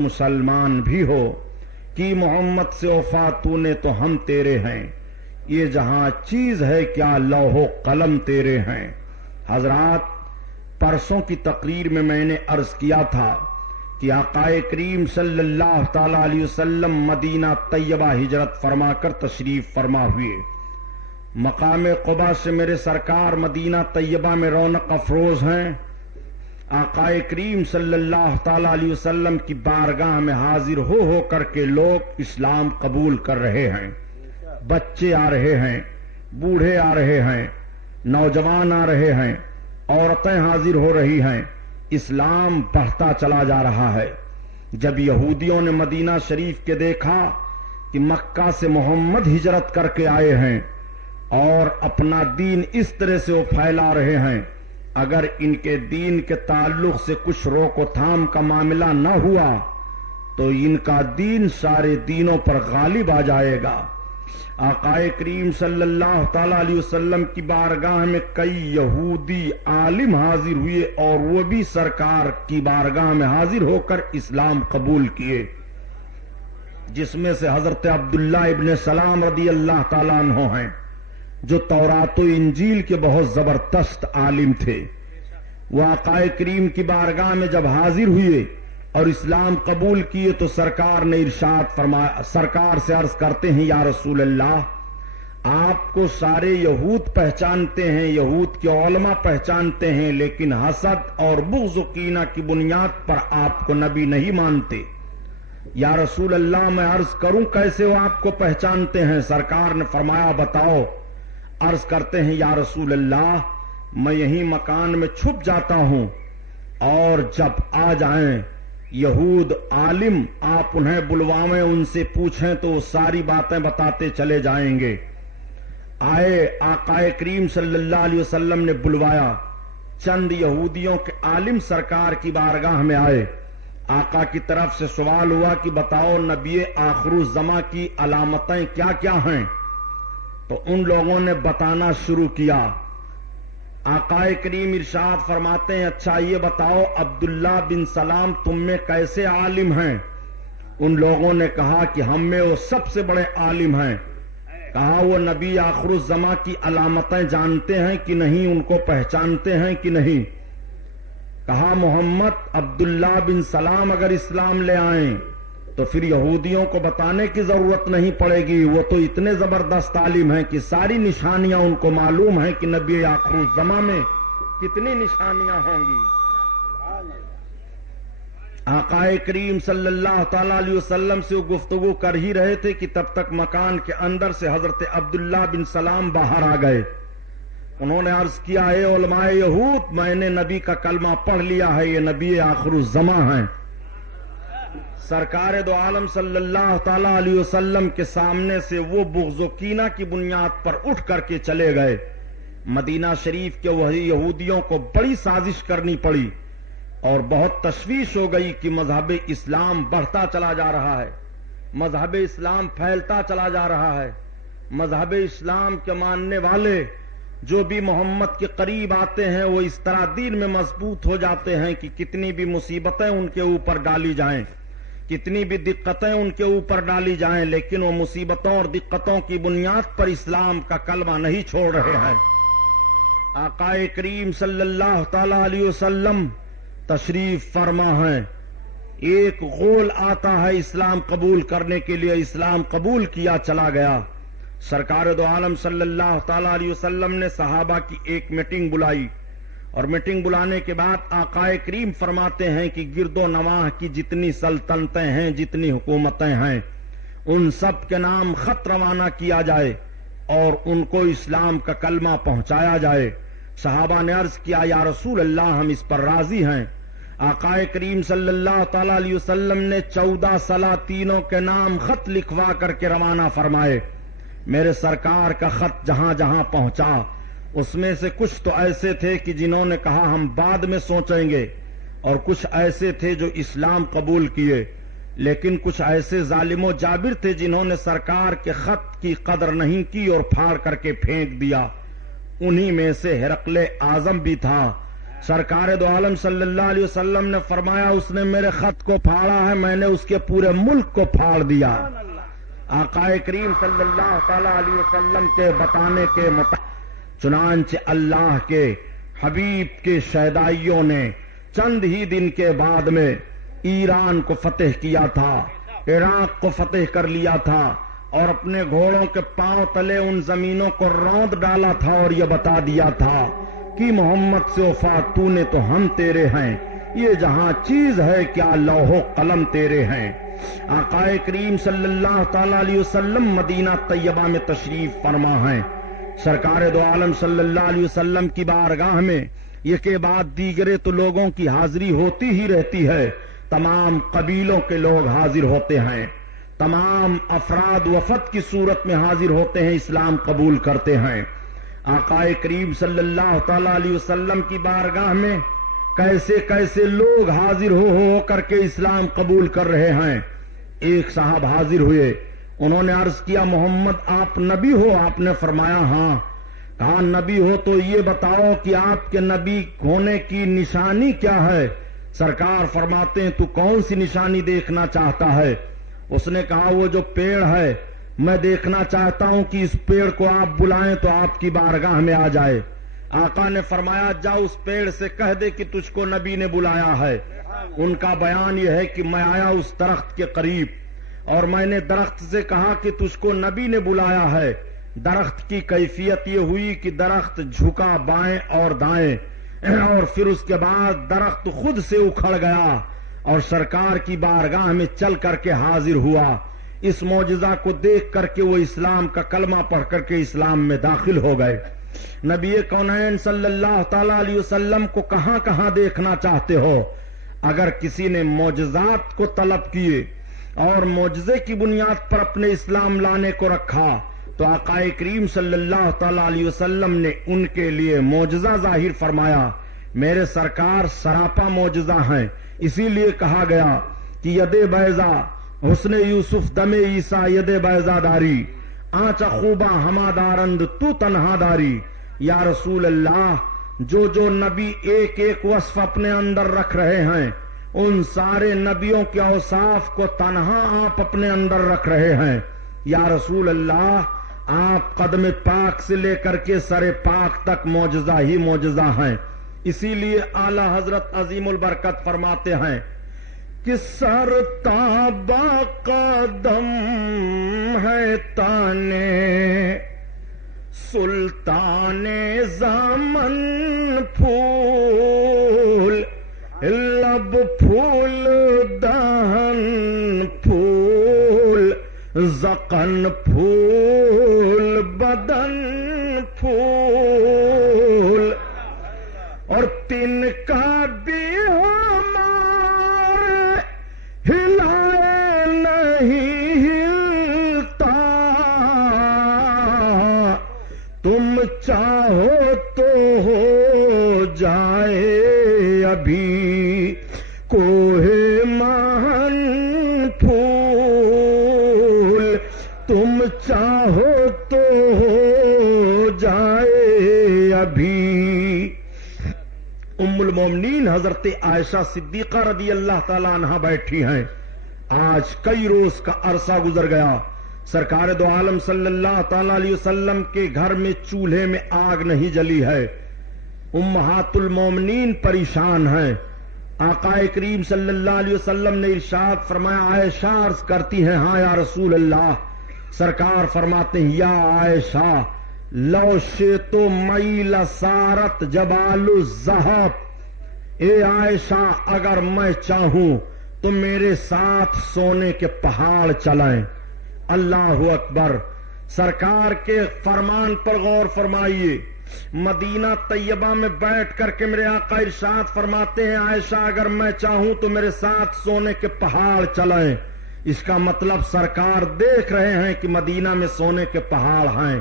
مسلمان بھی ہو کہ محمد سے وفا تو نے تو ہم تیرے ہیں، یہ جہاں چیز ہے کیا لوح و قلم تیرے ہیں۔ حضرات، پرسوں کی تقریر میں نے عرض کیا تھا کہ آقا کریم صلی اللہ تعالی علیہ وسلم مدینہ طیبہ ہجرت فرما کر تشریف فرما ہوئے۔ مقام قبا سے میرے سرکار مدینہ طیبہ میں رونق افروز ہیں۔ آقا کریم صلی اللہ تعالی علیہ وسلم کی بارگاہ میں حاضر ہو کر کے لوگ اسلام قبول کر رہے ہیں۔ بچے آ رہے ہیں، بوڑھے آ رہے ہیں، نوجوان آ رہے ہیں، عورتیں حاضر ہو رہی ہیں۔ اسلام بڑھتا چلا جا رہا ہے۔ جب یہودیوں نے مدینہ شریف کے دیکھا کہ مکہ سے محمد ہجرت کر کے آئے ہیں اور اپنا دین اس طرح سے وہ پھیلا رہے ہیں، اگر ان کے دین کے تعلق سے کچھ روک و تھام کا معاملہ نہ ہوا تو ان کا دین سارے دینوں پر غالب آ جائے گا۔ آقا کریم صلی اللہ تعالی علیہ وسلم کی بارگاہ میں کئی یہودی عالم حاضر ہوئے اور وہ بھی سرکار کی بارگاہ میں حاضر ہو کر اسلام قبول کیے، جس میں سے حضرت عبداللہ ابن سلام رضی اللہ تعالیٰ عنہ ہیں، جو تورات و انجیل کے بہت زبردست عالم تھے۔ وہ آقا کریم کی بارگاہ میں جب حاضر ہوئے اور اسلام قبول کیے تو سرکار نے ارشاد فرمایا، سرکار سے عرض کرتے ہیں یا رسول اللہ، آپ کو سارے یہود پہچانتے ہیں، یہود کے علماء پہچانتے ہیں، لیکن حسد اور بغض و کینہ کی بنیاد پر آپ کو نبی نہیں مانتے۔ یا رسول اللہ، میں عرض کروں کیسے وہ آپ کو پہچانتے ہیں؟ سرکار نے فرمایا بتاؤ۔ عرض کرتے ہیں یا رسول اللہ، میں یہیں مکان میں چھپ جاتا ہوں اور جب آ جائیں یہود عالم آپ انہیں بلوائیں، ان سے پوچھیں تو وہ ساری باتیں بتاتے چلے جائیں گے۔ آئے، آقا کریم صلی اللہ علیہ وسلم نے بلوایا، چند یہودیوں کے عالم سرکار کی بارگاہ میں آئے۔ آقا کی طرف سے سوال ہوا کہ بتاؤ نبی آخر الزماں کی علامتیں کیا کیا ہیں؟ تو ان لوگوں نے بتانا شروع کیا۔ آقا کریم ارشاد فرماتے ہیں اچھا یہ بتاؤ عبداللہ بن سلام تم میں کیسے عالم ہیں؟ ان لوگوں نے کہا کہ ہم میں وہ سب سے بڑے عالم ہیں۔ کہا وہ نبی آخر الزماں کی علامتیں جانتے ہیں کہ نہیں، ان کو پہچانتے ہیں کہ نہیں؟ کہا محمد عبداللہ بن سلام اگر اسلام لے آئیں تو پھر یہودیوں کو بتانے کی ضرورت نہیں پڑے گی، وہ تو اتنے زبردست عالم ہیں کہ ساری نشانیاں ان کو معلوم ہیں کہ نبی آخر الزماں میں کتنی نشانیاں ہوں گی۔ آقا کریم صلی اللہ تعالی علیہ وسلم سے وہ گفتگو کر ہی رہے تھے کہ تب تک مکان کے اندر سے حضرت عبداللہ بن سلام باہر آ گئے۔ انہوں نے عرض کیا اے علماء یہود، میں نے نبی کا کلمہ پڑھ لیا ہے، یہ نبی آخر الزماں ہیں۔ سرکار دو عالم صلی اللہ تعالی علیہ وسلم کے سامنے سے وہ بغض و کینہ کی بنیاد پر اٹھ کر کے چلے گئے۔ مدینہ شریف کے وہی یہودیوں کو بڑی سازش کرنی پڑی اور بہت تشویش ہو گئی کہ مذہب اسلام بڑھتا چلا جا رہا ہے، مذہب اسلام پھیلتا چلا جا رہا ہے۔ مذہب اسلام کے ماننے والے جو بھی محمد کے قریب آتے ہیں وہ اس طرح دین میں مضبوط ہو جاتے ہیں کہ کتنی بھی مصیبتیں ان کے اوپر ڈالی جائیں، کتنی بھی دقتیں ان کے اوپر ڈالی جائیں، لیکن وہ مصیبتوں اور دقتوں کی بنیاد پر اسلام کا کلمہ نہیں چھوڑ رہے ہیں۔ آقا کریم صلی اللہ تعالی علیہ وسلم تشریف فرما ہیں، ایک غول آتا ہے اسلام قبول کرنے کے لیے، اسلام قبول کیا چلا گیا۔ سرکار دو عالم صلی اللہ تعالی علیہ وسلم نے صحابہ کی ایک میٹنگ بلائی اور میٹنگ بلانے کے بعد آقا کریم فرماتے ہیں کہ گرد و نواح کی جتنی سلطنتیں ہیں، جتنی حکومتیں ہیں، ان سب کے نام خط روانہ کیا جائے اور ان کو اسلام کا کلمہ پہنچایا جائے۔ صحابہ نے عرض کیا یا رسول اللہ ہم اس پر راضی ہیں۔ آقا کریم صلی اللہ تعالی علیہ وسلم نے 14 سلاطینوں کے نام خط لکھوا کر کے روانہ فرمائے۔ میرے سرکار کا خط جہاں جہاں پہنچا اس میں سے کچھ تو ایسے تھے کہ جنہوں نے کہا ہم بعد میں سوچیں گے، اور کچھ ایسے تھے جو اسلام قبول کیے، لیکن کچھ ایسے ظالم و جابر تھے جنہوں نے سرکار کے خط کی قدر نہیں کی اور پھاڑ کر کے پھینک دیا۔ انہی میں سے ہرقل اعظم بھی تھا سرکار دو عالم صلی اللہ علیہ وسلم نے فرمایا اس نے میرے خط کو پھاڑا ہے، میں نے اس کے پورے ملک کو پھاڑ دیا۔ آقا کریم صلی اللہ تعالی علیہ وسلم کے بتانے کے مطابق چنانچہ اللہ کے حبیب کے شہدائیوں نے چند ہی دن کے بعد میں ایران کو فتح کیا تھا، عراق کو فتح کر لیا تھا، اور اپنے گھوڑوں کے پاؤں تلے ان زمینوں کو روند ڈالا تھا اور یہ بتا دیا تھا کہ محمد سے وفا تو نے تو ہم تیرے ہیں، یہ جہاں چیز ہے کیا لوح و قلم تیرے ہیں۔ آقا کریم صلی اللہ تعالی علیہ وسلم مدینہ طیبہ میں تشریف فرما ہیں۔ سرکار دو عالم صلی اللہ علیہ وسلم کی بارگاہ میں یہ کے بعد دیگرے تو لوگوں کی حاضری ہوتی ہی رہتی ہے، تمام قبیلوں کے لوگ حاضر ہوتے ہیں، تمام افراد وفد کی صورت میں حاضر ہوتے ہیں، اسلام قبول کرتے ہیں۔ آقا کریم صلی اللہ تعالی علیہ وسلم کی بارگاہ میں کیسے کیسے لوگ حاضر ہو کر کے اسلام قبول کر رہے ہیں۔ ایک صاحب حاضر ہوئے، انہوں نے عرض کیا محمد آپ نبی ہو؟ آپ نے فرمایا ہاں۔ کہا نبی ہو تو یہ بتاؤ کہ آپ کے نبی ہونے کی نشانی کیا ہے؟ سرکار فرماتے ہیں تو کون سی نشانی دیکھنا چاہتا ہے؟ اس نے کہا وہ جو پیڑ ہے میں دیکھنا چاہتا ہوں کہ اس پیڑ کو آپ بلائیں تو آپ کی بارگاہ میں آ جائے۔ آقا نے فرمایا جا اس پیڑ سے کہہ دے کہ تجھ کو نبی نے بلایا ہے۔ ان کا بیان یہ ہے کہ میں آیا اس درخت کے قریب اور میں نے درخت سے کہا کہ تجھ کو نبی نے بلایا ہے۔ درخت کی کیفیت یہ ہوئی کہ درخت جھکا بائیں اور دائیں، اور پھر اس کے بعد درخت خود سے اکھڑ گیا اور سرکار کی بارگاہ میں چل کر کے حاضر ہوا۔ اس معجزہ کو دیکھ کر کے وہ اسلام کا کلمہ پڑھ کر کے اسلام میں داخل ہو گئے۔ نبی کونین صلی اللہ تعالی علیہ وسلم کو کہاں کہاں دیکھنا چاہتے ہو؟ اگر کسی نے معجزات کو طلب کیے اور معجزے کی بنیاد پر اپنے اسلام لانے کو رکھا تو آقا کریم صلی اللہ تعالی علیہ وسلم نے ان کے لیے معجزہ ظاہر فرمایا۔ میرے سرکار سراپا معجزہ ہیں، اسی لیے کہا گیا کہ ید بیضا حسن یوسف دم عیسیٰ ید بیضا داری آنچ خوبہ ہما دارند تو تنہا داری۔ یا رسول اللہ جو جو نبی ایک ایک وصف اپنے اندر رکھ رہے ہیں ان سارے نبیوں کے اوصاف کو تنہا آپ اپنے اندر رکھ رہے ہیں۔ یا رسول اللہ آپ قدم پاک سے لے کر کے سر پاک تک معجزہ ہی معجزہ ہیں۔ اسی لیے اعلی حضرت عظیم البرکت فرماتے ہیں کہ سر تابا قدم ہے تانے سلطان زامن پھول لب پھول دہن پھول زقن پھول بدن پھول اور تن کا بھی ہمارے ہلائے نہیں ہلتا تم چاہو تو ہو جائے ابھی کوہ مہن پھول تم چاہو تو ہو جائے ابھی۔ ام المومنین حضرت عائشہ صدیقہ رضی اللہ تعالی عنہا بیٹھی ہیں۔ آج کئی روز کا عرصہ گزر گیا، سرکار دو عالم صلی اللہ تعالی علیہ وسلم کے گھر میں چولہے میں آگ نہیں جلی ہے۔ امہات المومنین پریشان ہیں۔ آقا کریم صلی اللہ علیہ وسلم نے ارشاد فرمایا عائشہ عرض کرتی ہیں ہاں یا رسول اللہ۔ سرکار فرماتے ہیں یا عائشہ لو شئت میل سارت جبال الذہب، اے عائشہ اگر میں چاہوں تو میرے ساتھ سونے کے پہاڑ چلائیں۔ اللہ اکبر، سرکار کے فرمان پر غور فرمائیے۔ مدینہ طیبہ میں بیٹھ کر کے میرے آقا ارشاد فرماتے ہیں عائشہ اگر میں چاہوں تو میرے ساتھ سونے کے پہاڑ چلائیں۔ اس کا مطلب سرکار دیکھ رہے ہیں کہ مدینہ میں سونے کے پہاڑ ہیں۔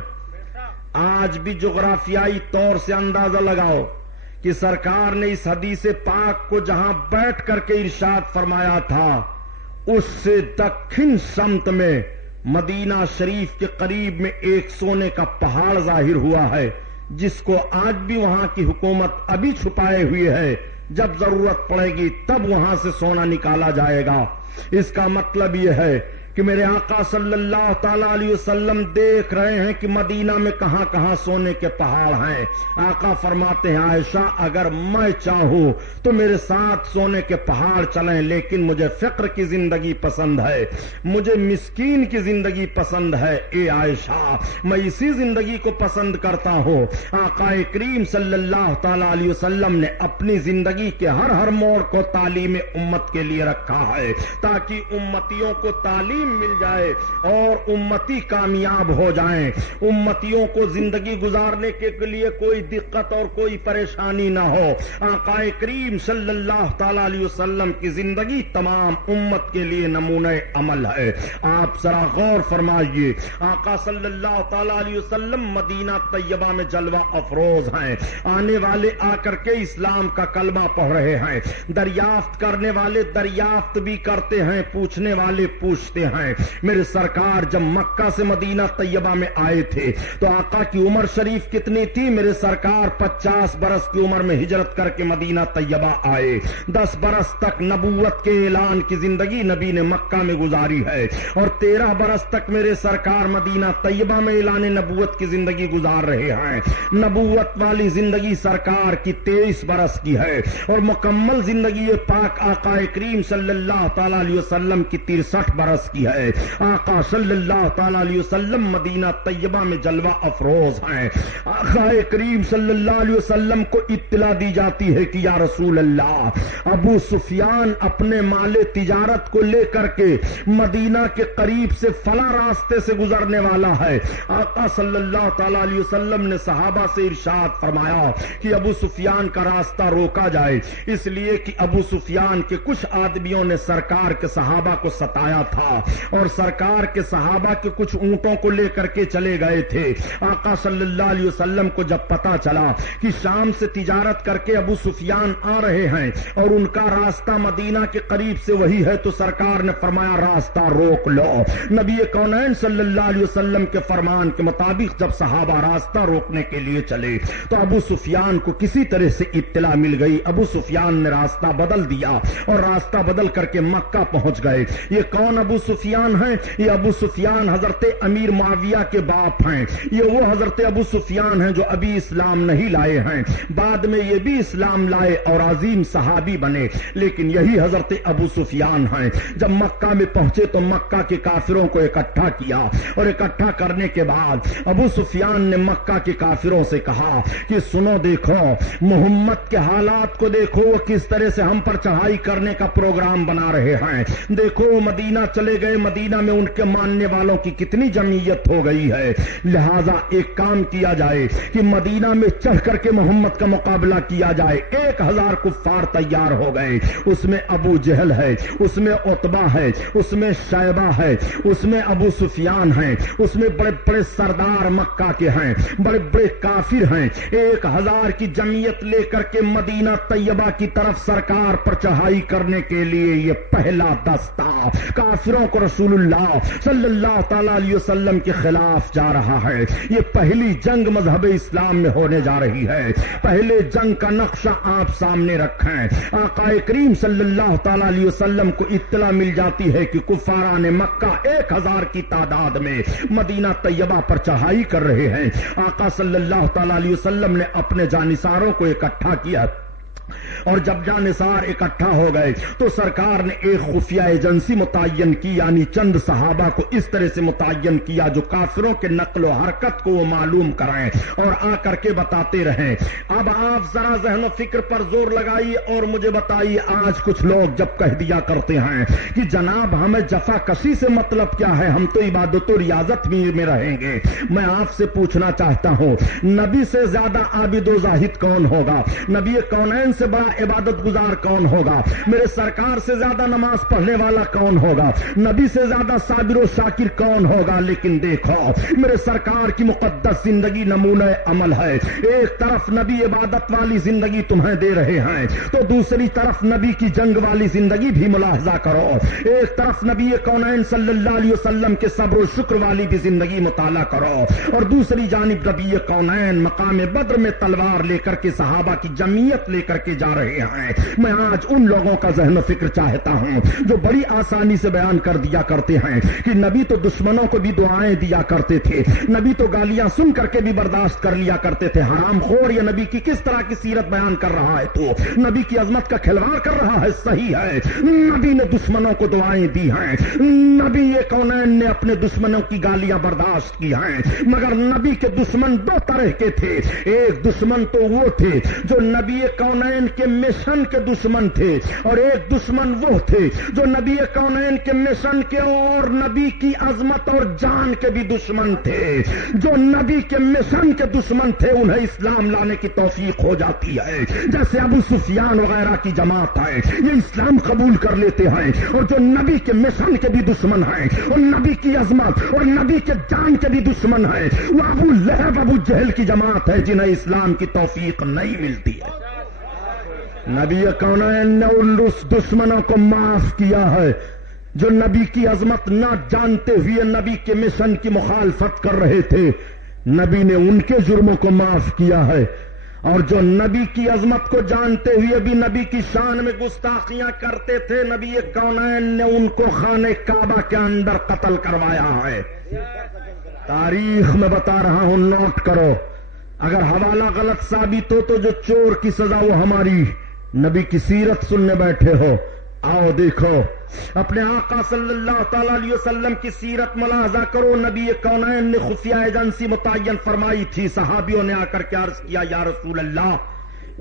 آج بھی جغرافیائی طور سے اندازہ لگاؤ کہ سرکار نے اس حدیث پاک کو جہاں بیٹھ کر کے ارشاد فرمایا تھا اس سے دکن سمت میں مدینہ شریف کے قریب میں ایک سونے کا پہاڑ ظاہر ہوا ہے جس کو آج بھی وہاں کی حکومت ابھی چھپائے ہوئی ہے، جب ضرورت پڑے گی تب وہاں سے سونا نکالا جائے گا۔ اس کا مطلب یہ ہے کہ میرے آقا صلی اللہ تعالی علیہ وسلم دیکھ رہے ہیں کہ مدینہ میں کہاں کہاں سونے کے پہاڑ ہیں۔ آقا فرماتے ہیں عائشہ اگر میں چاہوں تو میرے ساتھ سونے کے پہاڑ چلیں، لیکن مجھے فقر کی زندگی پسند ہے، مجھے مسکین کی زندگی پسند ہے۔ اے عائشہ میں اسی زندگی کو پسند کرتا ہوں۔ آقا کریم صلی اللہ تعالی علیہ وسلم نے اپنی زندگی کے ہر موڑ کو تعلیم امت کے لیے رکھا ہے، تاکہ امتیوں کو تعلیم مل جائے اور امتی کامیاب ہو جائیں، امتیوں کو زندگی گزارنے کے لیے کوئی دقت اور کوئی پریشانی نہ ہو۔ آقا کریم صلی اللہ تعالی علیہ وسلم کی زندگی تمام امت کے لیے نمونہ عمل ہے۔ آپ ذرا غور فرمائیے، آقا صلی اللہ تعالی علیہ وسلم مدینہ طیبہ میں جلوہ افروز ہیں، آنے والے آ کر کے اسلام کا کلمہ پڑھ رہے ہیں، دریافت کرنے والے دریافت بھی کرتے ہیں، پوچھنے والے پوچھتے ہیں۔ میرے سرکار جب مکہ سے مدینہ طیبہ میں آئے تھے تو آقا کی عمر شریف کتنی تھی؟ میرے سرکار 50 برس کی عمر میں ہجرت کر کے مدینہ طیبہ آئے۔ 10 برس تک نبوت کے اعلان کی زندگی نبی نے مکہ میں گزاری ہے، اور 13 برس تک میرے سرکار مدینہ طیبہ میں اعلان نبوت کی زندگی گزار رہے ہیں۔ نبوت والی زندگی سرکار کی 23 برس کی ہے، اور مکمل زندگی پاک آقا کریم صلی اللہ تعالی علیہ وسلم کی 63 برس کی ہے۔ آقا صلی اللہ تعالی علیہ وسلم مدینہ طیبہ میں جلوہ افروز ہیں۔ آقا کریم صلی اللہ علیہ وسلم کو اطلاع دی جاتی ہے کہ یا رسول اللہ، ابو سفیان اپنے مال تجارت کو لے کر کے مدینہ کے قریب سے فلاں راستے سے گزرنے والا ہے۔ آقا صلی اللہ تعالی علیہ وسلم نے صحابہ سے ارشاد فرمایا کہ ابو سفیان کا راستہ روکا جائے، اس لیے کہ ابو سفیان کے کچھ آدمیوں نے سرکار کے صحابہ کو ستایا تھا، اور سرکار کے صحابہ کے کچھ اونٹوں کو لے کر کے چلے گئے تھے۔ آقا صلی اللہ علیہ وسلم کو جب پتا چلا کہ شام سے تجارت کر کے ابو سفیان آ رہے ہیں اور ان کا راستہ مدینہ کے قریب سے وہی ہے، تو سرکار نے فرمایا راستہ روک لو۔ نبی کونین صلی اللہ علیہ وسلم کے فرمان کے مطابق جب صحابہ راستہ روکنے کے لیے چلے تو ابو سفیان کو کسی طرح سے اطلاع مل گئی۔ ابو سفیان نے راستہ بدل دیا اور راستہ بدل کر کے مکہ پہنچ گئے۔ یہ کون ابو سفیان ہیں؟ یہ ابو سفیان حضرت امیر معاویہ کے باپ ہیں۔ یہ وہ حضرت ابو سفیان ہیں جو ابھی اسلام نہیں لائے ہیں، بعد میں یہ بھی اسلام لائے اور عظیم صحابی بنے، لیکن یہی حضرت ابو سفیان ہیں۔ جب مکہ میں پہنچے تو مکہ کے کافروں کو اکٹھا کیا، اور اکٹھا کرنے کے بعد ابو سفیان نے مکہ کے کافروں سے کہا کہ سنو، دیکھو محمد کے حالات کو دیکھو، وہ کس طرح سے ہم پر چڑھائی کرنے کا پروگرام بنا رہے ہیں۔ دیکھو مدینہ چلے گئے، مدینہ میں ان کے ماننے والوں کی کتنی جمعیت ہو گئی ہے، لہذا ایک کام کیا جائے کہ مدینہ میں چڑھ کر کے محمد کا مقابلہ کیا جائے۔ 1000 کفار تیار ہو گئے، اس میں ابو جہل ہے، اس میں عتبہ ہے، اس میں شیبہ ہے، اس میں ابو سفیان ہیں، اس میں بڑے بڑے سردار مکہ کے ہیں، بڑے بڑے کافر ہیں۔ 1000 کی جمعیت لے کر کے مدینہ طیبہ کی طرف سرکار پر چڑھائی کرنے کے لیے یہ پہلا دستہ کافروں کو رسول اللہ صلی اللہ تعالی علیہ وسلم کے خلاف جا رہا ہے۔ یہ پہلی جنگ مذہب اسلام میں ہونے جا رہی ہے۔ پہلے جنگ کا نقشہ آپ سامنے رکھیں۔ آقا کریم صلی اللہ تعالی علیہ وسلم کو اطلاع مل جاتی ہے کہ کفاران مکہ 1000 کی تعداد میں مدینہ طیبہ پر چڑھائی کر رہے ہیں۔ آقا صلی اللہ تعالی علیہ وسلم نے اپنے جانثاروں کو اکٹھا کیا، اور جب جانثار اکٹھا ہو گئے تو سرکار نے ایک خفیہ ایجنسی متعین کی، یعنی چند صحابہ کو اس طرح سے متعین کیا جو کافروں کے نقل و حرکت کو وہ معلوم کرائیں اور آ کر کے بتاتے رہیں۔ اب آپ ذرا ذہن و فکر پر زور لگائیے اور مجھے بتائیے، آج کچھ لوگ جب کہہ دیا کرتے ہیں کہ جناب ہمیں جفا کشی سے مطلب کیا ہے، ہم تو عبادت و ریاضت میں رہیں گے، میں آپ سے پوچھنا چاہتا ہوں نبی سے زیادہ عابد و زاہد کون ہوگا؟ نبی کونین سے بڑا عبادت گزار کون ہوگا؟ میرے سرکار سے زیادہ نماز پڑھنے والا کون ہوگا؟ نبی سے زیادہ صابر و شاکر کون ہوگا؟ لیکن دیکھو میرے سرکار کی مقدس زندگی نمونہ عمل ہے. ایک طرف نبی عبادت والی زندگی تمہیں دے رہے ہیں تو دوسری طرف نبی کی جنگ والی زندگی بھی ملاحظہ کرو. ایک طرف نبی کونین صلی اللہ علیہ وسلم کے صبر و شکر والی بھی زندگی مطالعہ کرو اور دوسری جانب نبی کونین مقام بدر میں تلوار لے کر کے صحابہ کی جمعیت لے کر کے جا رہے ہیں. میں آج ان لوگوں کا ذہن و فکر چاہتا ہوں جو بڑی آسانی سے بیان کر دیا کرتے ہیں کہ نبی تو دشمنوں کو بھی دعائیں دیا کرتے تھے, نبی تو گالیاں سن کر کے بھی برداشت کر لیا کرتے تھے. حرام خور یہ نبی کی کس طرح کی سیرت بیان کر رہا ہے, تو نبی کی عظمت کا کھلواڑ کر رہا ہے. صحیح ہے, نبی نے دشمنوں کو دعائیں دی ہیں, نبی یہ کونین نے اپنے دشمنوں کی گالیاں برداشت کی ہیں, مگر نبی کے دشمن دو طرح کے تھے. ایک دشمن تو وہ تھے جو نبی کونین کے مشن کے دشمن تھے اور ایک دشمن وہ تھے جو نبی کونین کے مشن کے اور نبی کی عظمت اور جان کے بھی دشمن تھے. جو نبی کے مشن کے دشمن تھے انہیں اسلام لانے کی توفیق ہو جاتی ہے, جیسے ابو سفیان وغیرہ کی جماعت ہے, یہ اسلام قبول کر لیتے ہیں. اور جو نبی کے مشن کے بھی دشمن ہیں اور نبی کی عظمت اور نبی کے جان کے بھی دشمن ہیں, وہ ابو لہب ابو جہل کی جماعت ہے جنہیں اسلام کی توفیق نہیں ملتی ہے. نبی کونین نے ان دشمنوں کو معاف کیا ہے جو نبی کی عظمت نہ جانتے ہوئے نبی کے مشن کی مخالفت کر رہے تھے. نبی نے ان کے جرموں کو معاف کیا ہے, اور جو نبی کی عظمت کو جانتے ہوئے بھی نبی کی شان میں گستاخیاں کرتے تھے, نبی کونین نے ان کو خانہ کعبہ کے اندر قتل کروایا ہے. تاریخ میں بتا رہا ہوں, نوٹ کرو. اگر حوالہ غلط ثابت ہو تو جو چور کی سزا وہ ہماری. نبی کی سیرت سننے بیٹھے ہو, آؤ دیکھو اپنے آقا صلی اللہ تعالی علیہ وسلم کی سیرت ملاحظہ کرو. نبی کونین نے خفیہ ایجنسی متعین فرمائی تھی. صحابیوں نے آ کر کے عرض کیا, یا رسول اللہ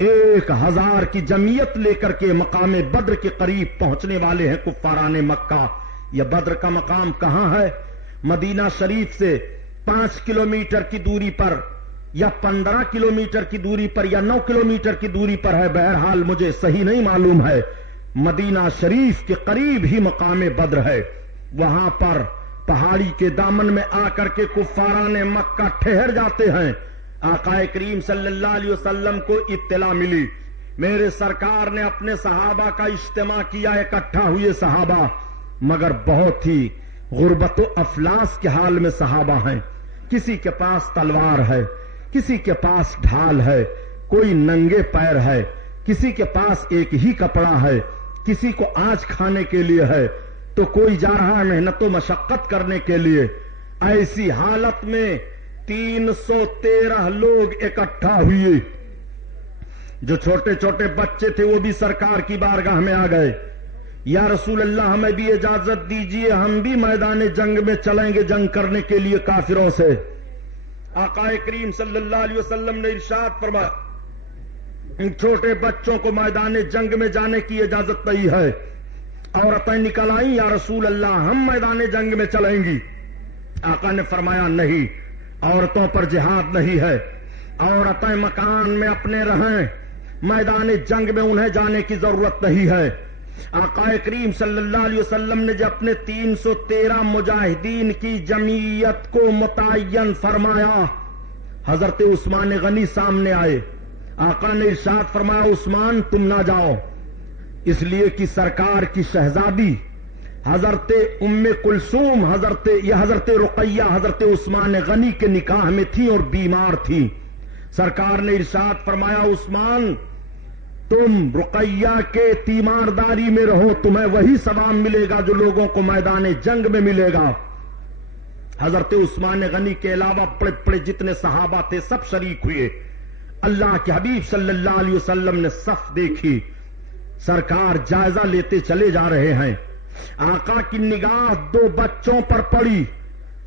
1000 کی جمعیت لے کر کے مقام بدر کے قریب پہنچنے والے ہیں کفاران مکہ. یہ بدر کا مقام کہاں ہے؟ مدینہ شریف سے 5 کلومیٹر کی دوری پر یا 15 کلومیٹر کی دوری پر یا 9 کلومیٹر کی دوری پر ہے. بہرحال مجھے صحیح نہیں معلوم ہے. مدینہ شریف کے قریب ہی مقام بدر ہے. وہاں پر پہاڑی کے دامن میں آ کر کے کفاران مکہ ٹھہر جاتے ہیں. آقا کریم صلی اللہ علیہ وسلم کو اطلاع ملی, میرے سرکار نے اپنے صحابہ کا اجتماع کیا, اکٹھا ہوئے صحابہ, مگر بہت ہی غربت و افلاس کے حال میں صحابہ ہیں. کسی کے پاس تلوار ہے, کسی کے پاس ڈھال ہے, کوئی ننگے پیر ہے, کسی کے پاس ایک ہی کپڑا ہے, کسی کو آج کھانے کے لیے ہے, تو کوئی جا رہا ہے محنت و مشقت کرنے کے لیے. ایسی حالت میں 313 لوگ اکٹھا ہوئے. جو چھوٹے چھوٹے بچے تھے وہ بھی سرکار کی بارگاہ میں آ گئے. یا رسول اللہ ہمیں بھی اجازت دیجئے, ہم بھی میدان جنگ میں چلیں گے جنگ کرنے کے لیے کافروں سے. آقا کریم صلی اللہ علیہ وسلم نے ارشاد فرمایا, ان چھوٹے بچوں کو میدان جنگ میں جانے کی اجازت نہیں ہے. عورتیں نکل آئیں, یا رسول اللہ ہم میدان جنگ میں چلیں گی. آقا نے فرمایا نہیں, عورتوں پر جہاد نہیں ہے, عورتیں مکان میں اپنے رہیں, میدان جنگ میں انہیں جانے کی ضرورت نہیں ہے. آقا کریم صلی اللہ علیہ وسلم نے جب اپنے 313 مجاہدین کی جمعیت کو متعین فرمایا, حضرت عثمان غنی سامنے آئے. آقا نے ارشاد فرمایا, عثمان تم نہ جاؤ, اس لیے کہ سرکار کی شہزادی حضرت ام کلثوم حضرت رقیہ حضرت عثمان غنی کے نکاح میں تھی اور بیمار تھی. سرکار نے ارشاد فرمایا, عثمان تم رقیہ کے تیمارداری میں رہو, تمہیں وہی ثواب ملے گا جو لوگوں کو میدان جنگ میں ملے گا. حضرت عثمان غنی کے علاوہ بڑے بڑے جتنے صحابہ تھے سب شریک ہوئے. اللہ کے حبیب صلی اللہ علیہ وسلم نے صف دیکھی, سرکار جائزہ لیتے چلے جا رہے ہیں. آقا کی نگاہ 2 بچوں پر پڑی.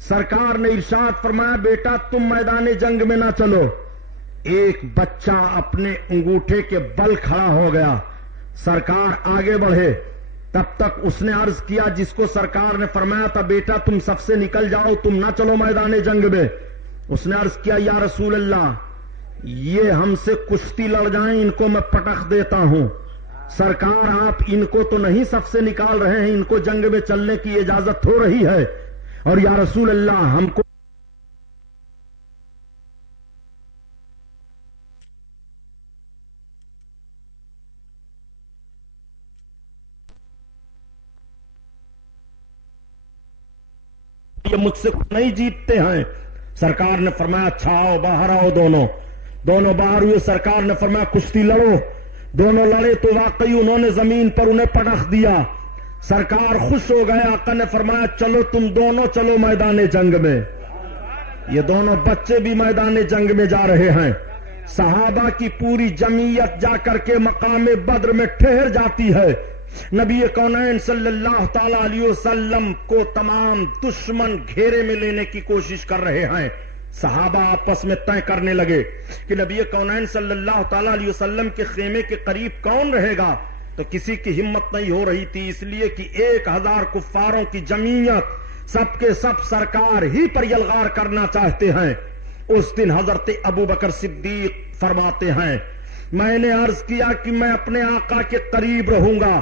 سرکار نے ارشاد فرمایا, بیٹا تم میدان جنگ میں نہ چلو. ایک بچہ اپنے انگوٹھے کے بل کھڑا ہو گیا. سرکار آگے بڑھے, تب تک اس نے عرض کیا جس کو سرکار نے فرمایا تھا بیٹا تم سب سے نکل جاؤ, تم نہ چلو میدان جنگ میں. اس نے عرض کیا, یا رسول اللہ یہ ہم سے کشتی لڑ جائیں ان کو میں پٹخ دیتا ہوں. سرکار آپ ان کو تو نہیں سب سے نکال رہے ہیں, ان کو جنگ میں چلنے کی اجازت ہو رہی ہے, اور یا رسول اللہ ہم کو یہ مجھ سے نہیں جیتتے ہیں. سرکار نے فرمایا اچھا آؤ باہر آؤ. دونوں باہر ہوئے. سرکار نے فرمایا کشتی لڑو. دونوں لڑے تو واقعی انہوں نے زمین پر انہیں پٹخ دیا. سرکار خوش ہو گئے. آقا نے فرمایا چلو تم دونوں چلو میدان جنگ میں. یہ دونوں بچے بھی میدان جنگ میں جا رہے ہیں. صحابہ کی پوری جمعیت جا کر کے مقام بدر میں ٹھہر جاتی ہے. نبی کونین صلی اللہ تعالی علیہ وسلم کو تمام دشمن گھیرے میں لینے کی کوشش کر رہے ہیں. صحابہ آپس میں طے کرنے لگے کہ نبی کونین صلی اللہ تعالی علیہ وسلم کے خیمے کے قریب کون رہے گا. تو کسی کی ہمت نہیں ہو رہی تھی, اس لیے کہ 1000 کفاروں کی جمعیت سب کے سب سرکار ہی پر یلغار کرنا چاہتے ہیں. اس دن حضرت ابو بکر صدیق فرماتے ہیں میں نے عرض کیا کہ میں اپنے آقا کے قریب رہوں گا.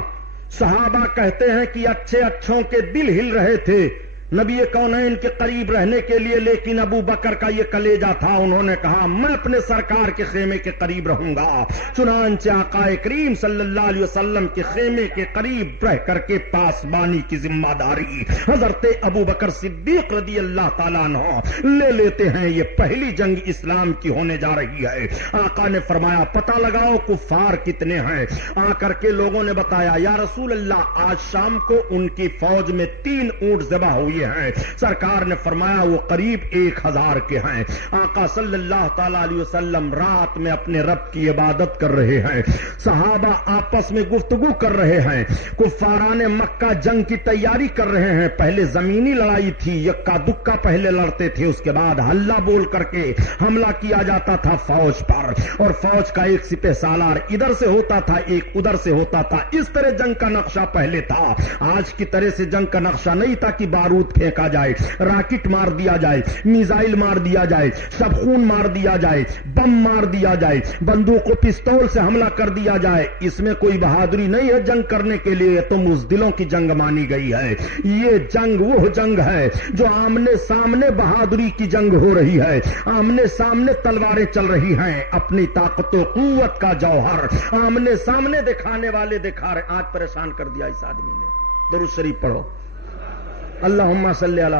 صحابہ کہتے ہیں کہ اچھوں کے دل ہل رہے تھے نبی کونین کے قریب رہنے کے لیے, لیکن ابو بکر کا یہ کلیجہ تھا. انہوں نے کہا میں اپنے سرکار کے خیمے کے قریب رہوں گا. چنانچہ آقا کریم صلی اللہ علیہ وسلم کے خیمے کے قریب رہ کر کے پاسبانی کی ذمہ داری حضرت ابو بکر صدیق رضی اللہ تعالیٰ عنہ لے لیتے ہیں. یہ پہلی جنگ اسلام کی ہونے جا رہی ہے. آقا نے فرمایا پتہ لگاؤ کفار کتنے ہیں. آ کر کے لوگوں نے بتایا یا رسول اللہ آج شام کو ان کی فوج میں 3 اونٹ ذبح ہوئی ہیں. سرکار نے فرمایا وہ قریب 1000 کے ہیں. آقا صلی اللہ تعالی علیہ وسلم رات میں اپنے رب کی عبادت کر رہے ہیں. صحابہ آپس میں گفتگو کر رہے ہیں. کفاران مکہ جنگ کی تیاری کر رہے ہیں. پہلے زمینی لڑائی تھی, یکا دکا پہلے لڑتے تھے, اس کے بعد ہلہ بول کر کے حملہ کیا جاتا تھا فوج پر, اور فوج کا ایک سپہ سالار ادھر سے ہوتا تھا ایک ادھر سے ہوتا تھا. اس طرح جنگ کا نقشہ پہلے تھا. آج کی طرح سے جنگ کا نقشہ نہیں تھا کہ بارود پھینکا جائے, راکٹ مار دیا جائے, میزائل مار دیا جائے, سب خون مار دیا جائے, بم مار دیا جائے, بندوق و پستول سے حملہ کر دیا جائے. اس میں کوئی بہادری نہیں ہے جنگ کرنے کے لیے, تو مزدلوں کی جنگ مانی گئی ہے. یہ جنگ وہ جنگ ہے جو آمنے سامنے بہادری کی جنگ ہو رہی ہے. آمنے سامنے تلواریں چل رہی ہیں, اپنی طاقت و قوت کا جوہر آمنے سامنے دکھانے والے دکھا رہے. آج پریشان کر دیا اس آدمی نے. درود شریف پڑھو. اللہم صلی علی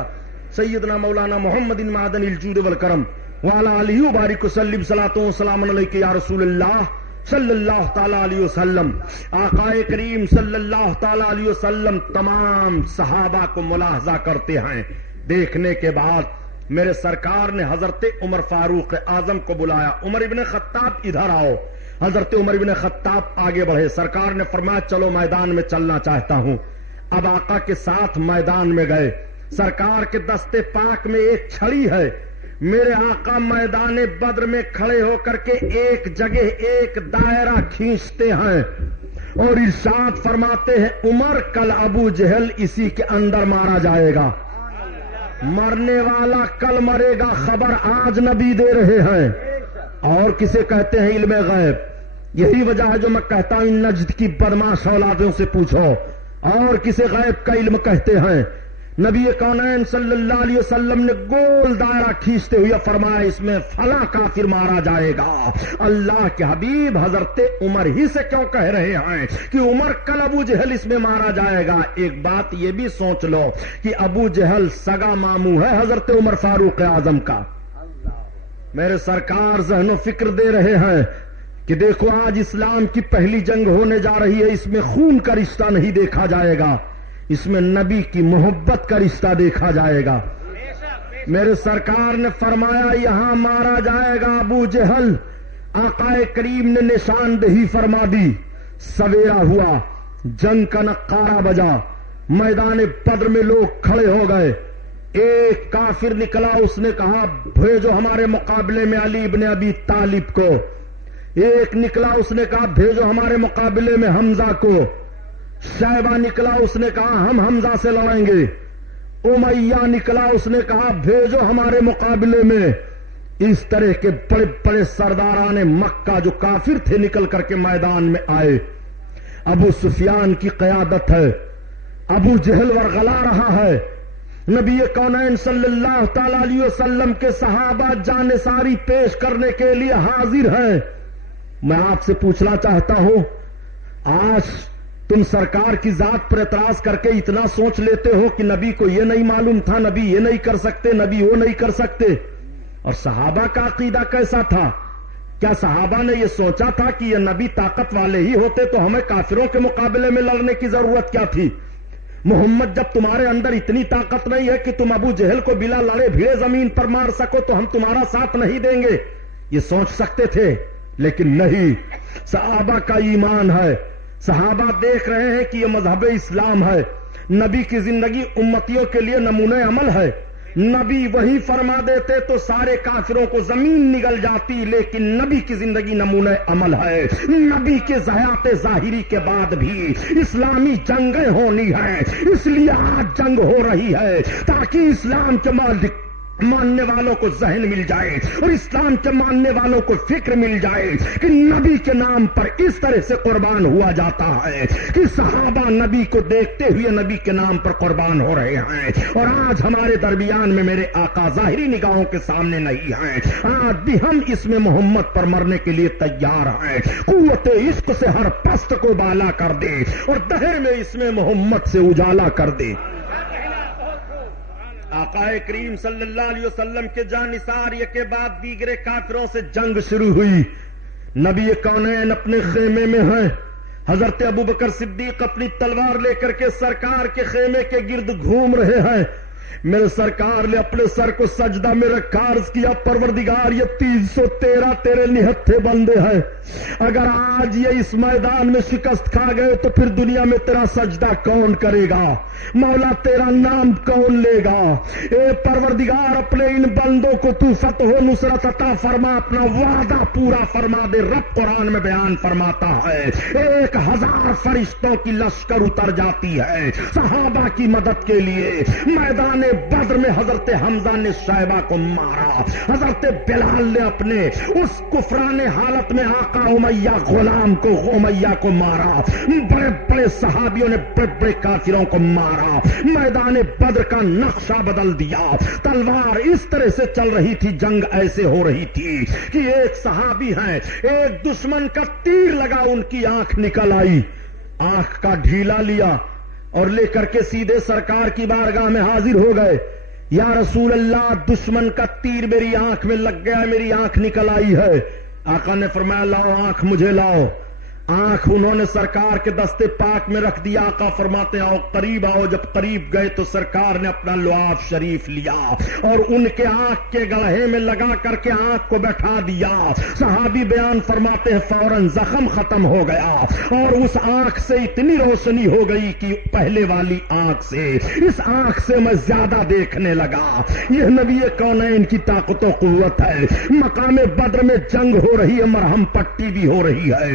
سیدنا مولانا محمد معدن الجود والکرم وعلی آلہ وبارک وسلم صلاۃ و سلام علیک یا رسول اللہ صلی اللہ تعالی علیہ وسلم. آقا کریم صلی اللہ تعالی علیہ وسلم تمام صحابہ کو ملاحظہ کرتے ہیں. دیکھنے کے بعد میرے سرکار نے حضرت عمر فاروق اعظم کو بلایا. عمر ابن خطاب ادھر آؤ. حضرت عمر ابن خطاب آگے بڑھے. سرکار نے فرمایا چلو میدان میں چلنا چاہتا ہوں. اب آقا کے ساتھ میدان میں گئے. سرکار کے دستے پاک میں ایک چھڑی ہے. میرے آقا میدان بدر میں کھڑے ہو کر کے ایک جگہ ایک دائرہ کھینچتے ہیں اور ارشاد فرماتے ہیں عمر کل ابو جہل اسی کے اندر مارا جائے گا. مرنے والا کل مرے گا, خبر آج نبی دے رہے ہیں. اور کسے کہتے ہیں علم غیب. یہی وجہ ہے جو میں کہتا ہوں ان نجد کی بدماش اولادوں سے پوچھو. اور کسے غیب کا علم کہتے ہیں. نبی کونین صلی اللہ علیہ وسلم نے گول دائرہ کھینچتے ہوئے فرمایا اس میں فلاں کافر مارا جائے گا. اللہ کے حبیب حضرت عمر ہی سے کیوں کہہ رہے ہیں کہ عمر کل ابو جہل اس میں مارا جائے گا. ایک بات یہ بھی سوچ لو کہ ابو جہل سگا ماموں ہے حضرت عمر فاروق اعظم کا. میرے سرکار ذہن و فکر دے رہے ہیں کہ دیکھو آج اسلام کی پہلی جنگ ہونے جا رہی ہے. اس میں خون کا رشتہ نہیں دیکھا جائے گا, اس میں نبی کی محبت کا رشتہ دیکھا جائے گا. میرے سرکار نے فرمایا یہاں مارا جائے گا ابو جہل. آقا کریم نے نشاندہی فرما دی. سویرا ہوا, جنگ کا نقارہ بجا, میدان بدر میں لوگ کھڑے ہو گئے. ایک کافر نکلا, اس نے کہا بھیجو ہمارے مقابلے میں علی ابن ابی طالب کو. ایک نکلا, اس نے کہا بھیجو ہمارے مقابلے میں حمزہ کو. شیبہ نکلا, اس نے کہا ہم حمزہ سے لڑیں گے. امیہ نکلا, اس نے کہا بھیجو ہمارے مقابلے میں اس طرح کے بڑے بڑے سرداران مکہ جو کافر تھے نکل کر کے میدان میں آئے. ابو سفیان کی قیادت ہے، ابو جہل ورغلا رہا ہے. نبی کونین صلی اللہ تعالی علیہ وسلم کے صحابہ جانثاری پیش کرنے کے لیے حاضر ہیں. میں آپ سے پوچھنا چاہتا ہوں، آج تم سرکار کی ذات پر اعتراض کر کے اتنا سوچ لیتے ہو کہ نبی کو یہ نہیں معلوم تھا، نبی یہ نہیں کر سکتے، نبی وہ نہیں کر سکتے. اور صحابہ کا عقیدہ کیسا تھا؟ کیا صحابہ نے یہ سوچا تھا کہ یہ نبی طاقت والے ہی ہوتے تو ہمیں کافروں کے مقابلے میں لڑنے کی ضرورت کیا تھی؟ محمد جب تمہارے اندر اتنی طاقت نہیں ہے کہ تم ابو جہل کو بلا لڑے بھیڑے زمین پر مار سکو تو ہم تمہارا ساتھ نہیں دیں گے. یہ سوچ سکتے تھے لیکن نہیں. صحابہ کا ایمان ہے، صحابہ دیکھ رہے ہیں کہ یہ مذہب اسلام ہے، نبی کی زندگی امتیوں کے لیے نمونہ عمل ہے. نبی وہی فرما دیتے تو سارے کافروں کو زمین نگل جاتی، لیکن نبی کی زندگی نمونہ عمل ہے. نبی کے حیات ظاہری کے بعد بھی اسلامی جنگیں ہونی ہیں، اس لیے آج جنگ ہو رہی ہے تاکہ اسلام کے ماننے والوں کو ذہن مل جائے اور اسلام کے ماننے والوں کو فکر مل جائے کہ نبی کے نام پر اس طرح سے قربان ہوا جاتا ہے کہ صحابہ نبی کو دیکھتے ہوئے نبی کے نام پر قربان ہو رہے ہیں. اور آج ہمارے درمیان میں میرے آقا ظاہری نگاہوں کے سامنے نہیں ہیں، آج بھی ہم اس میں محمد پر مرنے کے لیے تیار ہیں. قوت عشق سے ہر پست کو بالا کر دے اور دہر میں اس میں محمد سے اجالا کر دے. آقا کریم صلی اللہ علیہ وسلم کے جانثار کے بعد دیگر کافروں سے جنگ شروع ہوئی. نبی کونین اپنے خیمے میں ہیں، حضرت ابوبکر صدیق اپنی تلوار لے کر کے سرکار کے خیمے کے گرد گھوم رہے ہیں. میرے سرکار نے اپنے سر کو سجدہ میں رکھا، عرض کیا پروردگار یہ 313 تیرے نہتھے بندے ہیں، اگر آج یہ اس میدان میں شکست کھا گئے تو پھر دنیا میں تیرا سجدہ کون کرے گا؟ مولا تیرا نام کون لے گا؟ اے پروردگار اپنے ان بندوں کو تو فتح و نصرت عطا فرما، اپنا وعدہ پورا فرما دے. رب قرآن میں بیان فرماتا ہے 1000 فرشتوں کی لشکر اتر جاتی ہے صحابہ کی مدد کے لیے. میدان بدر میں حضرت حمزہ نے شیبہ کو مارا، حضرت بلال نے اپنے اس کفران حالت میں آقا امیہ غلام کو امیہ کو مارا، بڑے بڑے صحابیوں نے بڑے بڑے کافروں کو مارا. میدان بدر کا نقشہ بدل دیا. تلوار اس طرح سے چل رہی تھی، جنگ ایسے ہو رہی تھی کہ ایک صحابی ہیں، ایک دشمن کا تیر لگا، ان کی آنکھ نکل آئی، آنکھ کا ڈھیلا لیا اور لے کر کے سیدھے سرکار کی بارگاہ میں حاضر ہو گئے. یا رسول اللہ دشمن کا تیر میری آنکھ میں لگ گیا، میری آنکھ نکل آئی ہے. آقا نے فرمایا لاؤ آنکھ مجھے لاؤ. آنکھ انہوں نے سرکار کے دستے پاک میں رکھ دیا. آقا فرماتے آؤ قریب آؤ. جب قریب گئے تو سرکار نے اپنا لعاب شریف لیا اور ان کے آنکھ کے گڑھے میں لگا کر کے آنکھ کو بیٹھا دیا. صحابی بیان فرماتے ہیں فوراً زخم ختم ہو گیا اور اس آنکھ سے اتنی روشنی ہو گئی کہ پہلے والی آنکھ سے اس آنکھ سے میں زیادہ دیکھنے لگا. یہ نبی کونین کی طاقت و قوت ہے. مقام بدر میں جنگ ہو رہی ہے، مرہم پٹی بھی ہو رہی ہے.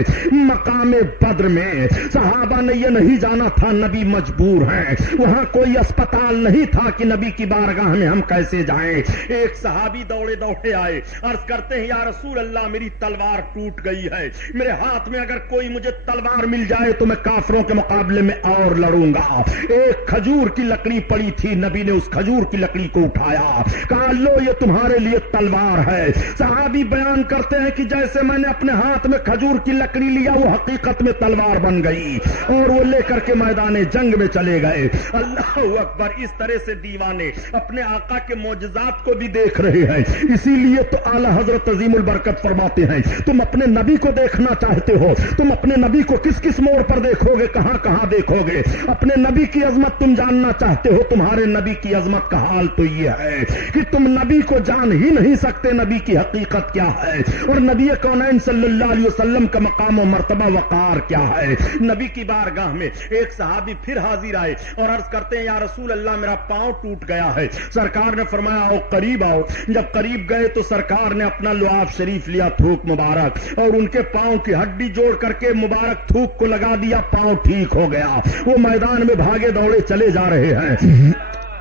مقام بدر میں صحابہ نے یہ نہیں جانا تھا نبی مجبور ہیں، وہاں کوئی اسپتال نہیں تھا کہ نبی کی بارگاہ میں ہم کیسے جائیں. ایک صحابی دوڑے دوڑے آئے، عرض کرتے ہیں یا رسول اللہ میری تلوار ٹوٹ گئی ہے، میرے ہاتھ میں اگر کوئی مجھے تلوار مل جائے تو میں کافروں کے مقابلے میں اور لڑوں گا. ایک کھجور کی لکڑی پڑی تھی، نبی نے اس کھجور کی لکڑی کو اٹھایا، کہا لو یہ تمہارے لیے تلوار ہے. صحابی بیان کرتے ہیں کہ جیسے میں نے اپنے ہاتھ میں کھجور کی لکڑی لیا وہ حقیقت میں تلوار بن گئی اور وہ لے کر کے میدان جنگ میں چلے گئے. اللہ اکبر. اس طرح سے دیوانے اپنے آقا کے معجزات کو بھی دیکھ رہے ہیں. اسی لیے تو اعلی حضرت عظیم البرکت فرماتے ہیں تم اپنے نبی کو دیکھنا چاہتے ہو، تم اپنے نبی کو کس کس موڑ پر دیکھو گے، کہاں کہاں دیکھو گے. اپنے نبی کی عظمت تم جاننا چاہتے ہو، تمہارے نبی کی عظمت کا حال تو یہ ہے کہ تم نبی کو جان ہی نہیں سکتے نبی کی حقیقت کیا ہے اور نبی کونین صلی اللہ علیہ وسلم کا مقام و مرتبہ وقار کیا ہے. نبی کی بارگاہ میں ایک صحابی پھر حاضر آئے اور عرض کرتے ہیں یا رسول اللہ میرا پاؤں ٹوٹ گیا ہے. سرکار نے فرمایا آؤ قریب آؤ. جب قریب گئے تو سرکار نے اپنا لعاب شریف لیا، تھوک مبارک، اور ان کے پاؤں کی ہڈی جوڑ کر کے مبارک تھوک کو لگا دیا، پاؤں ٹھیک ہو گیا. وہ میدان میں بھاگے دوڑے چلے جا رہے ہیں.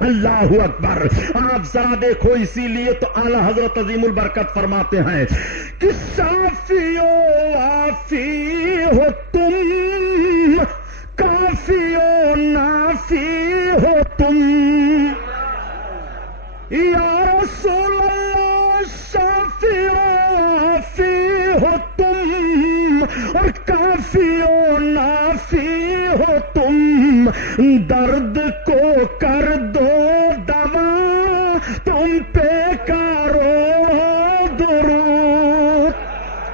اللہ اکبر. آپ ذرا دیکھو, اسی لیے تو اعلی حضرت عظیم البرکت فرماتے ہیں کہ شافی و عافی ہو تم, کافی و نافی ہو تم, یا رسول اللہ شافی و عافی ہو تم اور کافی و نافی ہو تم, درد کو کر دو دوا تم پہ کرو درود.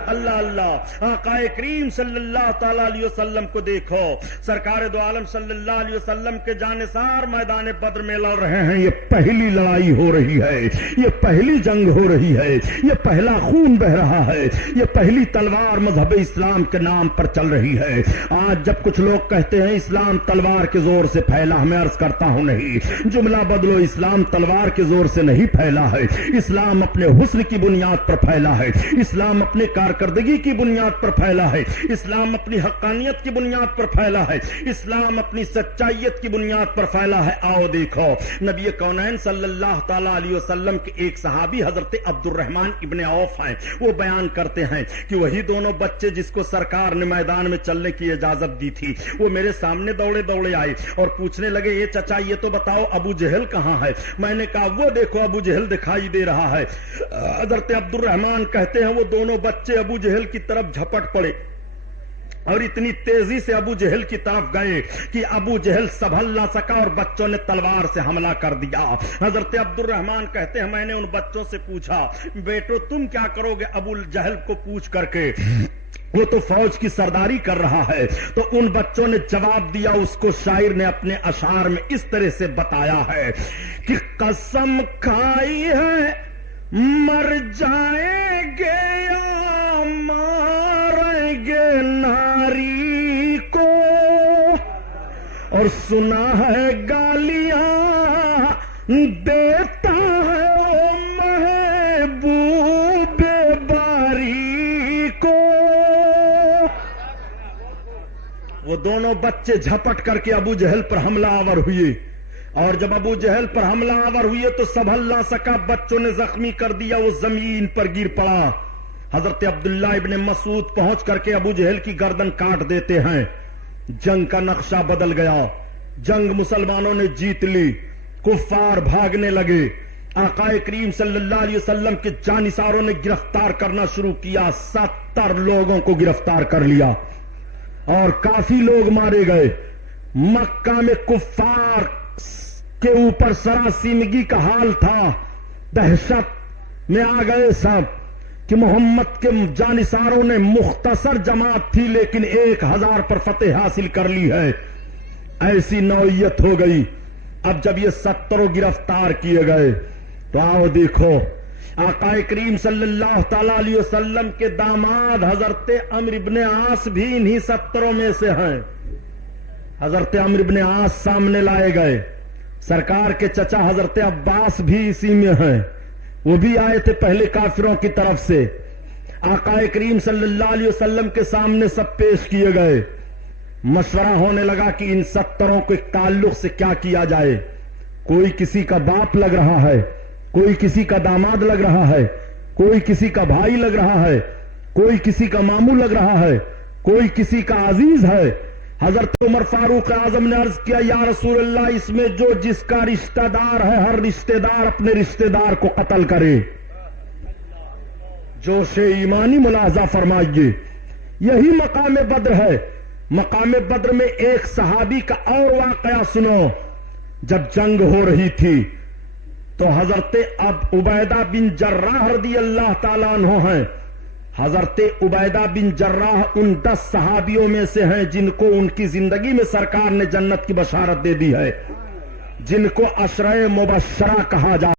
اللہ اللہ. آقا کریم صلی اللہ تعالی علیہ وسلم کو دیکھو, سرکار دو عالم صلی اللہ علیہ وسلم کے جانثار میدان بدر میں لڑ رہے ہیں. یہ پہلی لڑائی ہو رہی ہے, یہ پہلی جنگ ہو رہی ہے, یہ پہلا خون بہ رہا ہے, یہ پہلی تلوار مذہب اسلام کے نام پر چل رہی ہے. آج جب کچھ لوگ کہتے ہیں اسلام تلوار کے زور سے پھیلا, میں عرض کرتا ہوں نہیں, جملہ بدلو. اسلام تلوار کے زور سے نہیں پھیلا ہے, اسلام اپنے حسن کی بنیاد پر پھیلا ہے, اسلام اپنے کارکردگی کی بنیاد پر پھیلا ہے, اسلام اپنی حقانیت کی بنیاد پر پھیلا ہے, اسلام اپنی سچائیت کی بنیاد پر پھیلا ہے. آؤ دیکھو, نبی کونین صلی اللہ تعالی علیہ وسلم کے ایک صحابی حضرت عبد الرحمن ابن عوف ہیں. وہ بیان کرتے ہیں کہ وہی دونوں بچے جس کو سرکار نے میدان میں چلنے کی اجازت دی تھی, وہ میرے سامنے دوڑے دوڑے آئے اور پوچھنے لگے, یہ چچا یہ تو بتاؤ ابو جہل کہاں ہے؟ میں نے کہا وہ دیکھو ابو جہل دکھائی دے رہا ہے. حضرت عبد الرحمن کہتے ہیں وہ دونوں بچے ابو جہل کی طرف جھپٹ پڑے اور اتنی تیزی سے ابو جہل کی طرف گئے کہ ابو جہل سنبھل نہ سکا اور بچوں نے تلوار سے حملہ کر دیا. حضرت عبد الرحمن کہتے ہیں میں نے ان بچوں سے پوچھا, بیٹو تم کیا کرو گے ابو جہل کو پوچھ کر کے, وہ تو فوج کی سرداری کر رہا ہے. تو ان بچوں نے جواب دیا, اس کو شاعر نے اپنے اشعار میں اس طرح سے بتایا ہے کہ قسم کھائی ہے مر جائیں گے یا ماریں گے ناری کو, اور سنا ہے گالیاں دیتا ہے او محبوب باری کو. وہ دونوں بچے جھپٹ کر کے ابو جہل پر حملہ آور ہوئے, اور جب ابو جہل پر حملہ آور ہوئے تو سنبھل نہ سکا, بچوں نے زخمی کر دیا, وہ زمین پر گر پڑا. حضرت عبداللہ ابن مسعود پہنچ کر کے ابو جہل کی گردن کاٹ دیتے ہیں. جنگ کا نقشہ بدل گیا, جنگ مسلمانوں نے جیت لی, کفار بھاگنے لگے. آقا کریم صلی اللہ علیہ وسلم کے جانثاروں نے گرفتار کرنا شروع کیا, 70 لوگوں کو گرفتار کر لیا اور کافی لوگ مارے گئے. مکہ میں کفار کے اوپر سراسیمگی کا حال تھا, دہشت میں آ گئے سب کہ محمد کے جانثاروں نے, مختصر جماعت تھی لیکن 1000 پر فتح حاصل کر لی ہے. ایسی نوعیت ہو گئی. اب جب یہ 70 گرفتار کیے گئے تو آؤ دیکھو, آقا کریم صلی اللہ تعالی علیہ وسلم کے داماد حضرت عمرو بن عاص بھی انہی 70 میں سے ہیں. حضرت عمرو بن عاص سامنے لائے گئے. سرکار کے چچا حضرت عباس بھی اسی میں ہیں, وہ بھی آئے تھے پہلے کافروں کی طرف سے. آقا کریم صلی اللہ علیہ وسلم کے سامنے سب پیش کیے گئے. مشورہ ہونے لگا کہ ان 70 کو ایک تعلق سے کیا کیا جائے. کوئی کسی کا باپ لگ رہا ہے, کوئی کسی کا داماد لگ رہا ہے, کوئی کسی کا بھائی لگ رہا ہے, کوئی کسی کا ماموں لگ رہا ہے, کوئی کسی کا عزیز ہے. حضرت عمر فاروق اعظم نے عرض کیا, یا رسول اللہ اس میں جو جس کا رشتہ دار ہے, ہر رشتہ دار اپنے رشتہ دار کو قتل کرے. جوش ایمانی ملاحظہ فرمائیے, یہی مقام بدر ہے. مقام بدر میں ایک صحابی کا اور واقعہ سنو. جب جنگ ہو رہی تھی تو حضرت عبیدہ بن جراح رضی اللہ تعالیٰ عنہ ہیں. حضرت عبیدہ بن جراح ان 10 صحابیوں میں سے ہیں جن کو ان کی زندگی میں سرکار نے جنت کی بشارت دے دی ہے, جن کو عشرہ مبشرہ کہا جاتا